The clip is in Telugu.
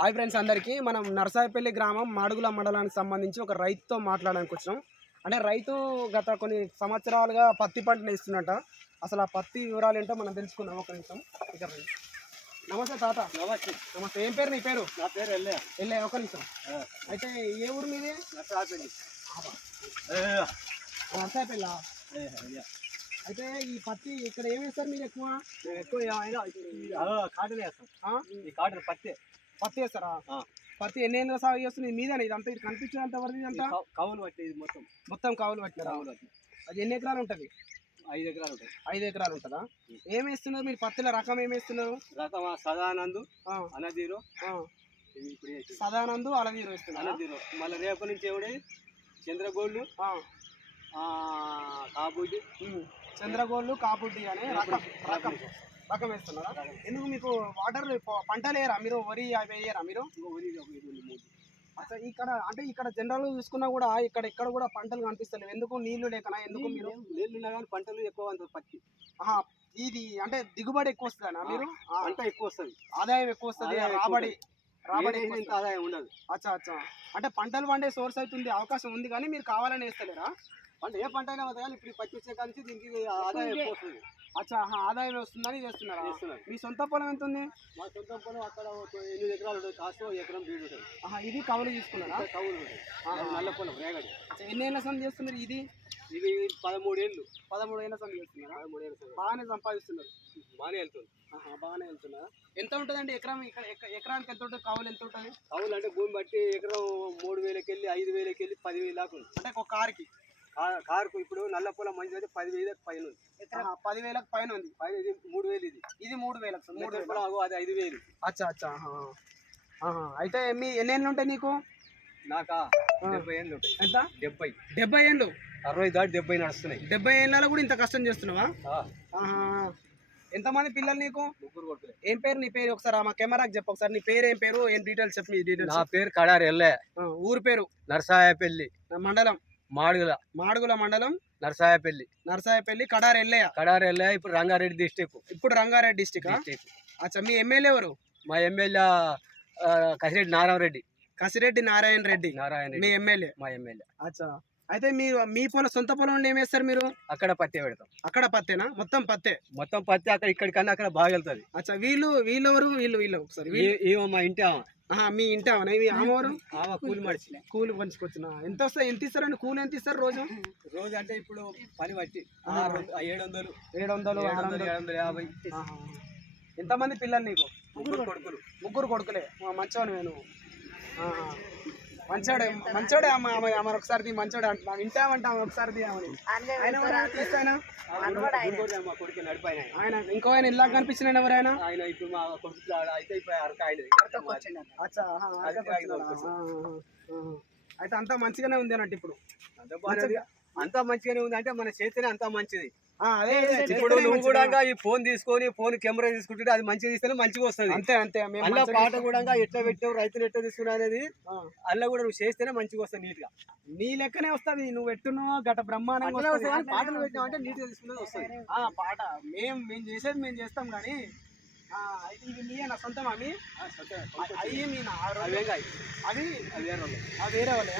హాయ్ ఫ్రెండ్స్ అందరికీ మనం నరసాయపల్లి గ్రామం మాడుగుల మండలానికి సంబంధించి ఒక రైతుతో మాట్లాడడానికి వచ్చాం. అంటే రైతు గత కొన్ని సంవత్సరాలుగా పత్తి పంటను ఇస్తున్నట్ట. అసలు ఆ పత్తి వివరాలు ఏంటో మనం తెలుసుకుందాం. ఒక నిమిషం ఇక రండి. నమస్తే తాత. నమస్తే. నమస్తే. ఏం పేరు నీ పేరు? నా పేరు ఎల్లే. ఒక నిమిషం. అయితే ఏ ఊరు మీది? నరసాయపల్లి. నరసాయపల్లి. అయితే ఈ పత్తి ఇక్కడ ఏం వేస్తారు మీరు? ఎక్కువ కాటన్ వేస్తాం. ఈ కాటన్ పత్తి వేస్తారా? పత్తి ఎన్ని ఏళ్ళ సాగు చేస్తుంది? మీదేనా ఇదంతా? ఇది కనిపించినంత వరకు ఇదంతా కవులు పట్టి ఇది మొత్తం కావులు పట్టినారా? అది ఎన్ని ఎకరాలు ఉంటుంది? 5 ఎకరాలు ఉంటుంది. 5 ఎకరాలు ఉంటుందా? ఏం వేస్తున్నారు మీరు పత్తిలో? రకం ఏం వేస్తున్నారు? రకం సదానందు, అనదీరో. సదానందు, అలనీరు వేస్తున్నారు. అనదీరో మళ్ళీ రేపు నుంచి ఎవడే చంద్రగోళ్ళు, కాబుడ్డి. చంద్రగోళ్ళు, కాబుడ్డి అనే రకం వేస్తున్నారా? ఎందుకు మీకు వాటర్ పంటలు వేయరా మీరు? వరి అవి వేయరా మీరు? అసలు ఇక్కడ జనరల్ చూసుకున్నా కూడా ఇక్కడ కూడా పంటలు కనిపిస్తలేవు. ఎందుకు? నీళ్లు లేకనా? ఎందుకు? మీరు నీళ్ళు కానీ పంటలు ఎక్కువ ఉంటుంది పత్తి. ఇది అంటే దిగుబడి ఎక్కువ వస్తుందనా? మీరు పంట ఎక్కువ వస్తుంది, ఆదాయం ఎక్కువ వస్తుంది, రాబడి ఇంత ఆదాయం ఉండదు. అచ్చా. అంటే పంటలు పండే సోర్స్ అవుతుంది, అవకాశం ఉంది, కానీ మీరు కావాలని వేస్తలేరా? పంట ఏ పంట అయినా కానీ ఇప్పుడు పత్తి వచ్చే కానీ దీనికి ఆదాయం ఎక్కువ వస్తుంది. ఆదాయం వస్తుందని చేస్తున్నారా? మీ సొంత పొలం ఎంత ఉంది? మా సొంత పొలం అక్కడ 8 ఎకరాలు ఉంటుంది. కాస్ట్ ఎకరం బీడు ఉంటుంది. ఇది కవులు తీసుకున్నారా? కవులు ఉంటుంది. నల్ల పొలం రేగడి. ఎన్ని ఏళ్ళ సంది చేస్తున్నారు? ఇది 13 ఏళ్ళు. 13 ఏళ్ళ సంది చేస్తున్నారా? 13 ఏళ్ళు. బాగానే సంపాదిస్తున్నారు. బాగానే వెళ్తుంది. బాగానే వెళ్తున్నారా? ఎంత ఉంటుందండి ఎకరం? ఎకరానికి ఎంత ఉంటుంది? కవులు ఎంత ఉంటుంది? కవులు అంటే భూమి బట్టి ఎకరం 3000కి వెళ్ళి 5000కి వెళ్ళి 10,000 దాకా ఉంది. అంటే ఒక కారుకు ఇప్పుడు నల్ల పొలం మంచిది అయితే 10,000కి పైన ఉంది. 10,000కి పైన ఉంది. పైన ఇది 3,000. ఇది 3,000. అది 5,000. అచ్చా. అయితే మీ ఎన్ని ఏళ్ళు ఉంటాయి నీకు? నాకా 70 ఏళ్ళు ఉంటాయి. ఎంత? 70 ఏళ్ళు. 60 దాటి 70 నడుస్తున్నాయి. 70 ఏళ్ళలో కూడా ఇంత కష్టం చేస్తున్నావా? ఎంతమంది పిల్లలు నీకు? 3 కొడుకులే. ఏం పేరు నీ పేరు? ఒకసారి మా కెమెరాకి చెప్పు. ఒకసారి నీ పేరు ఏం పేరు? ఏం డీటెయిల్స్ చెప్పు. మీ డీటెయిల్స్. నా పేరు కడారి ఎల్లే. ఊరు పేరు? నరసాయపల్లి. మండలం? మాడుగుల మండలం, నరసాయపల్లి. కడారి ఎల్లయ్య. ఇప్పుడు రంగారెడ్డి డిస్టిక్. అచ్చా. మీ ఎమ్మెల్యే ఎవరు? మా ఎమ్మెల్యే కసిరెడ్డి నారాయణ రెడ్డి. మీ ఎమ్మెల్యే? మా ఎమ్మెల్యే. అచ్చా. అయితే మీరు మీ సొంత పొలంలో ఏం వేస్తారు మీరు? అక్కడ పత్తి పెడతాం. అక్కడ పత్తేనా? మొత్తం పత్తి. అక్కడ ఇక్కడికన్నా అక్కడ బాగా వెళ్తుంది. అచ్చా. వీళ్ళెవరు? వీళ్ళు ఒకసారి. మా ఇంటి మీ ఇంటి ఆమెవరు? కూలి పంచుకొచ్చిన. ఎంత ఇస్తారండి కూలి? ఎంత ఇస్తారు రోజు? అంటే ఇప్పుడు పని బట్టి 700, 750. ఎంతమంది పిల్లలు నీకు? 3 కొడుకులే. మంచోడు. నేను మంచోడే అమ్మ ఒకసారి మంచోడే అంటున్నా. వింటామంటే ఆమె ఒకసారి తీస్తాయినా కొడుకు నడిపాయన. ఆయన ఇంకో ఆయన ఇలా కనిపించిన ఎవరైనా? ఆయన ఇప్పుడు మా కొడుకు అయితే అయితే అంతా మంచిగానే ఉంది అన్నట్టు. ఇప్పుడు అంతా మంచిగానే ఉంది అంటే మన చేతినే అంతా మంచిది. అదే ఇప్పుడు నువ్వు కూడా ఈ ఫోన్ తీసుకొని కెమెరా తీసుకుంటే అది మంచిగా తీస్తేనే మంచిగా వస్తుంది. అంతే. అలా పాట కూడా ఎట్లా పెట్టావు, రైతులు ఎట్లా తీసుకున్నా అనేది అలా కూడా నువ్వు చేస్తేనే మంచిగా వస్తుంది. నీట్ గా నీ లెక్కనే వస్తుంది. నువ్వు ఎట్టున్నావు గట బ్రహ్మాండంగా పాటలు పెట్టావు అంటే నీట్ గా తీసుకునేది వస్తుంది. పాట మేము చేసేది మేము చేస్తాం. కానీ అయితే ఇవి మీ నా సొంతం? అవి మీ అవి వేరే వాళ్ళే?